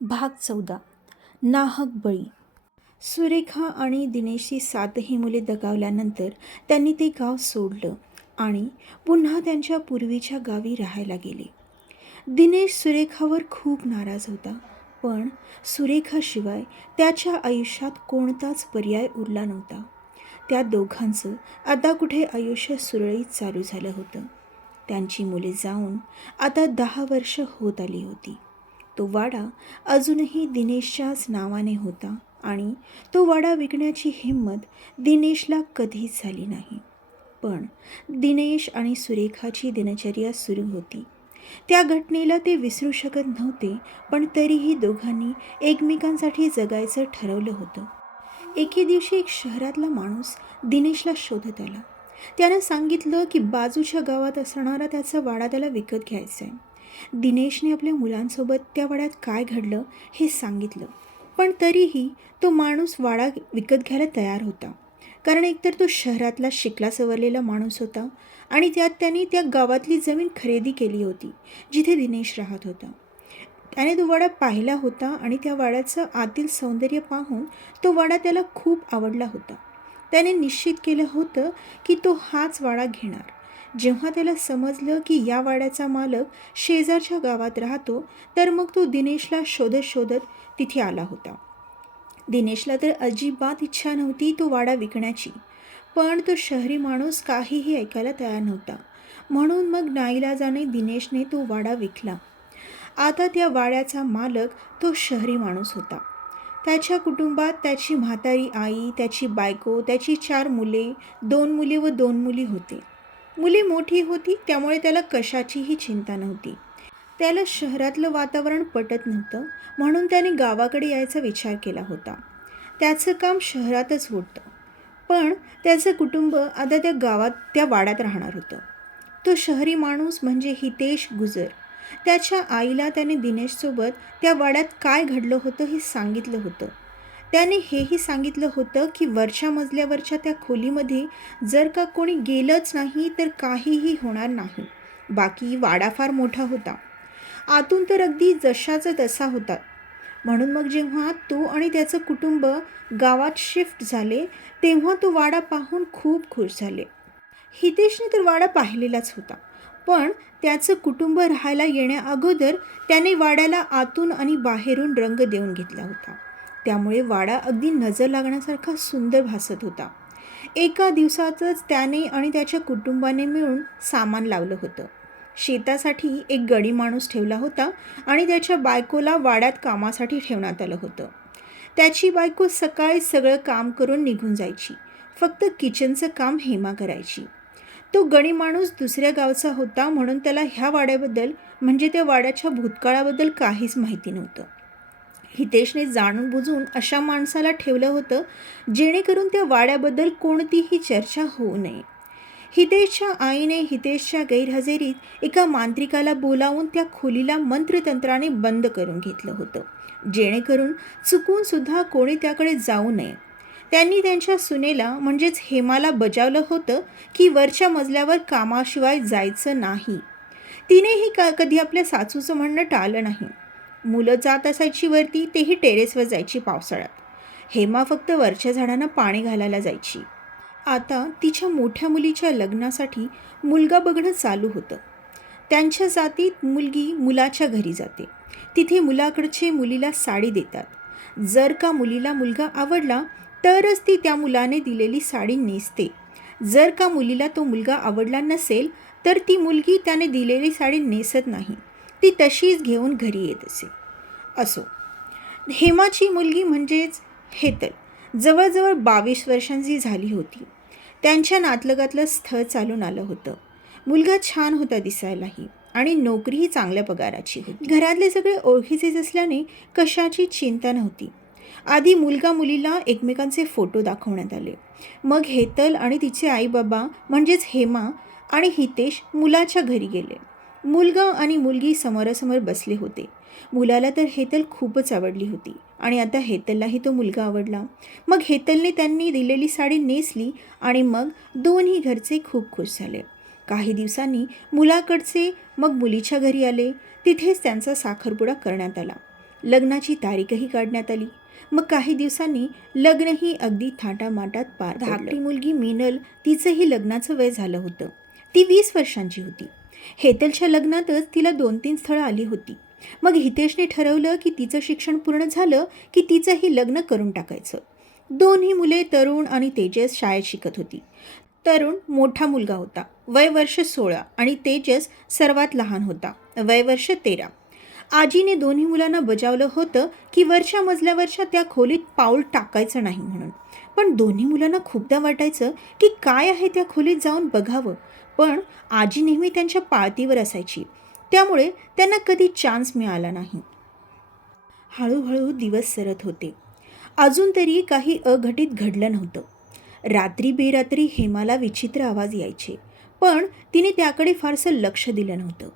भाग 14. नाहक बळी. सुरेखा आणि दिनेशची 7ही मुले दगावल्यानंतर त्यांनी ते गाव सोडलं आणि पुन्हा त्यांच्या पूर्वीच्या गावी राहायला गेले. दिनेश सुरेखावर खूप नाराज होता, पण सुरेखाशिवाय त्याच्या आयुष्यात कोणताच पर्याय उरला नव्हता. त्या दोघांचं आता कुठे आयुष्य सुरळीत चालू झालं होतं. त्यांची मुले जाऊन आता 10 वर्ष होत आली होती. तो वाडा अजूनही दिनेशच्याच नावाने होता आणि तो वाडा विकण्याची हिंमत दिनेशला कधीच झाली नाही. पण दिनेश आणि सुरेखाची दिनचर्या सुरू होती. त्या घटनेला ते विसरू शकत नव्हते, पण तरीही दोघांनी एकमेकांसाठी जगायचं ठरवलं होतं. एके दिवशी एक शहरातला माणूस दिनेशला शोधत आला. त्यानं सांगितलं की बाजूच्या गावात असणारा त्याचा वाडा त्याला विकत घ्यायचा आहे. दिनेशने आपल्या मुलांसोबत त्या वाड्यात काय घडलं हे सांगितलं, पण तरीही तो माणूस वाडा विकत घ्यायला तयार होता. कारण एकतर तो शहरातला शिकला सवरलेला माणूस होता आणि त्यात त्याने त्या गावातली जमीन खरेदी केली होती जिथे दिनेश राहत होता. त्याने तो वाडा पाहिला होता आणि त्या वाड्याचं आतील सौंदर्य पाहून तो वाडा त्याला खूप आवडला होता. त्याने निश्चित केलं होतं की तो हाच वाडा घेणार. जेव्हा त्याला समजलं की या वाड्याचा मालक शेजारच्या गावात राहतो, तर मग तो दिनेशला शोधत शोधत तिथे आला होता. दिनेशला तर अजिबात इच्छा नव्हती तो वाडा विकण्याची, पण तो शहरी माणूस काहीही ऐकायला तयार नव्हता. म्हणून मग नाईलाजाने दिनेशने तो वाडा विकला. आता त्या वाड्याचा मालक तो शहरी माणूस होता. त्याच्या कुटुंबात त्याची म्हातारी आई, त्याची बायको, त्याची 4 मुले, 2 मुले व 2 मुली होते. मुली मोठी होती, त्यामुळे त्याला कशाचीही चिंता नव्हती. त्याला शहरातलं वातावरण पटत नव्हतं, म्हणून त्याने गावाकडे यायचा विचार केला होता. त्याचं काम शहरातच होतं, पण त्याचं कुटुंब आता त्या गावात त्या वाड्यात राहणार होतं. तो शहरी माणूस म्हणजे हितेश गुजर. त्याच्या आईला त्याने दिनेशसोबत त्या वाड्यात काय घडलं होतं हे सांगितलं होतं. त्याने हेही सांगितलं होतं की वरच्या मजल्यावरच्या त्या खोलीमध्ये जर का कोणी गेलंच नाही तर काहीही होणार नाही. बाकी वाडा फार मोठा होता, आतून तर अगदी जशाचा तसा होता. म्हणून मग जेव्हा तो आणि त्याचं कुटुंब गावात शिफ्ट झाले, तेव्हा तो वाडा पाहून खूप खुश झाले. हितेशने तर वाडा पाहिलेलाच होता, पण त्याचं कुटुंब राहायला येण्याअगोदर त्याने वाड्याला आतून आणि बाहेरून रंग देऊन घेतला होता. त्यामुळे वाडा अगदी नजर लागण्यासारखा सुंदर भासत होता. एका दिवसातच त्याने आणि त्याच्या कुटुंबाने मिळून सामान लावलं होतं. शेतासाठी एक गडी माणूस ठेवला होता आणि त्याच्या बायकोला वाड्यात कामासाठी ठेवण्यात आलं होतं. त्याची बायको सकाळी सगळं काम करून निघून जायची, फक्त किचनचं काम हेमा करायची. तो गडी माणूस दुसऱ्या गावचा होता, म्हणून त्याला ह्या वाड्याबद्दल म्हणजे त्या वाड्याच्या भूतकाळाबद्दल काहीच माहिती नव्हतं. हितेशने जाणून बुजून अशा माणसाला ठेवलं होतं जेणेकरून त्या वाड्याबद्दल कोणतीही चर्चा होऊ नये. हितेशच्या आईने हितेशच्या गैरहजेरीत एका मांत्रिकाला बोलावून त्या खोलीला मंत्रतंत्राने बंद करून घेतलं होतं, जेणेकरून चुकून सुद्धा कोणी त्याकडे जाऊ नये. त्यांनी त्यांच्या सुनेला म्हणजेच हेमाला बजावलं होतं की वरच्या मजल्यावर कामाशिवाय जायचं नाही. तिनेही कधी आपल्या सासूचं म्हणणं टाळलं नाही. मुलं जात असायची वरती, तेही टेरेसवर जायची पावसाळ्यात. हेमा फक्त वरच्या झाडांना पाणी घालायला जायची. आता तिच्या मोठ्या मुलीच्या लग्नासाठी मुलगा बघणं चालू होतं. त्यांच्या जातीत मुलगी मुलाच्या घरी जाते. तिथे मुलाकडचे मुलीला साडी देतात. जर का मुलीला मुलगा आवडला तरच ती त्या मुलाने दिलेली साडी नेसते. जर का मुलीला तो मुलगा आवडला नसेल तर ती मुलगी त्याने दिलेली साडी नेसत नाही, ती तशीच घेऊन घरी येत असे. असो, हेमाची मुलगी म्हणजेच हेतल जवळजवळ 22 वर्षांची झाली होती. त्यांच्या नातलगातलं स्थळ चालून आलं होतं. मुलगा छान होता दिसायलाही आणि नोकरीही चांगल्या पगाराची होती. घरातले सगळे ओळखीचेच असल्याने कशाची चिंता नव्हती. आधी मुलगा मुलीला एकमेकांचे फोटो दाखवण्यात आले. मग हेतल आणि तिचे आईबाबा म्हणजेच हेमा आणि हितेश मुलाच्या घरी गेले. मुलगा आणि मुलगी समोरासमोर बसले होते. मुलाला तर हेतल खूपच आवडली होती आणि आता हेतललाही तो मुलगा आवडला. मग हेतलने त्यांनी दिलेली साडी नेसली आणि मग दोन्ही घरचे खूप खुश झाले. काही दिवसांनी मुलाकडचे मग मुलीच्या घरी आले. तिथेच त्यांचा साखरपुडा करण्यात आला. लग्नाची तारीखही काढण्यात आली. मग काही दिवसांनी लग्नही अगदी थाटामाटात पार पडलं. धाकटी मुलगी मीनल, तिचंही लग्नाचं वय झालं होतं. ती 20 वर्षांची होती. हेतलच्या लग्नातच तिला 2-3 स्थळं आली होती. मग हितेशने ठरवलं की तिचं शिक्षण पूर्ण झालं की तिचंही लग्न करून टाकायचं. दोन्ही मुले, तरुण आणि तेजस, शाळेत शिकत होती. तरुण मोठा मुलगा होता, वय वर्ष 16, आणि तेजस सर्वात लहान होता, वय वर्ष 13. आजीने दोन्ही मुलांना बजावलं होतं की वरच्या मजल्यावरच्या त्या खोलीत पाऊल टाकायचं नाही म्हणून. पण दोन्ही मुलांना खूपदा वाटायचं की काय आहे त्या खोलीत जाऊन बघावं, पण आजी नेहमी त्यांच्या पाळतीवर असायची, त्यामुळे त्यांना कधी चान्स मिळाला नाही. हळूहळू दिवस सरत होते. अजून तरी काही अघटित घडलं नव्हतं. रात्री बेरात्री हेमाला विचित्र आवाज यायचे, पण तिने त्याकडे फारसं लक्ष दिलं नव्हतं.